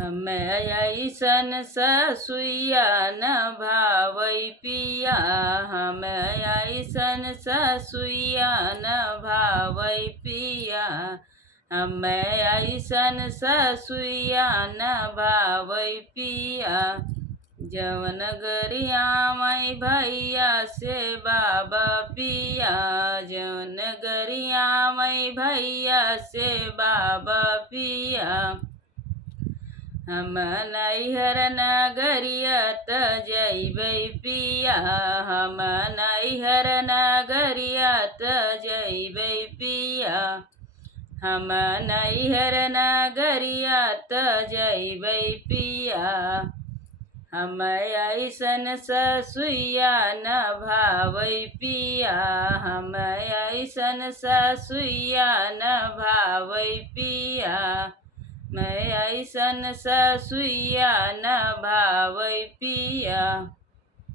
हमें ऐसन ससुइया न भावै पिया, हमें ऐसन ससुइया न भावै पिया, हमें ऐसन ससुइया न भावै पिया। जवन गरिया मई भैया से बाबा पिया, जवन गरिया मई भैया से बाबा पिया। हम नैहर नगरिया त जइबै पिया, हम नैहर नगरिया त जइबै पिया, हम नैहर नगरिया त जइबै पिया। हम ऐसन ससुइया न भावै पिया, हम ऐसन ससुइया न भावै पिया, मैं ऐसन ससुइया न भावै पिया।